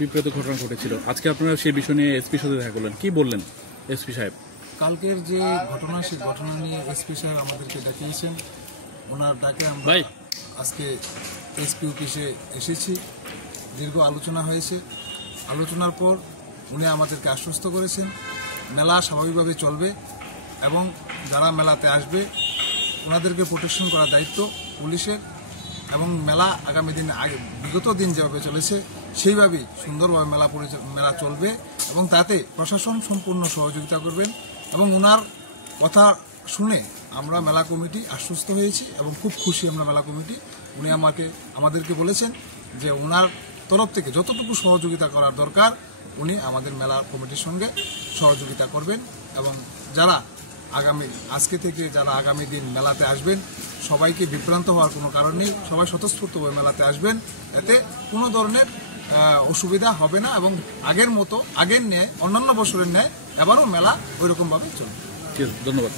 বিপরীত ঘটনা ঘটেছিল, আজকে আপনারা সেই বিষয় নিয়ে এসপির সাথে দেখা করলেন, কি বললেন এসপি সাহেব? কালকের যে ঘটনা, সেই ঘটনা নিয়ে এসপি সাহেব আমাদেরকে ডাকিয়েছেন। ওনার ডাকে আমরা আজকে এসপি অফিসে এসেছি। দীর্ঘ আলোচনা হয়েছে। আলোচনার পর উনি আমাদেরকে আশ্বস্ত করেছেন মেলা স্বাভাবিকভাবে চলবে এবং যারা মেলাতে আসবে ওনাদেরকে প্রোটেকশন করার দায়িত্ব পুলিশের, এবং মেলা আগামী দিন বিগত দিন যেভাবে চলেছে সেইভাবেই সুন্দরভাবে মেলা চলবে এবং তাতে প্রশাসন সম্পূর্ণ সহযোগিতা করবেন। এবং ওনার কথা শুনে আমরা মেলা কমিটি আশ্বস্ত হয়েছি এবং খুব খুশি আমরা মেলা কমিটি। উনি আমাদেরকে বলেছেন যে ওনার তরফ থেকে যতটুকু সহযোগিতা করার দরকার উনি আমাদের মেলা কমিটির সঙ্গে সহযোগিতা করবেন। এবং যারা আজকে থেকে যারা আগামী দিন মেলাতে আসবেন সবাইকে বিভ্রান্ত হওয়ার কোনো কারণ নেই, সবাই স্বতঃস্ফূর্তভাবে মেলাতে আসবেন, এতে কোনো ধরনের অসুবিধা হবে না এবং আগের ন্যায় অন্যান্য বছরের ন্যায় এবারও মেলা ওইরকমভাবে চলবে। ধন্যবাদ।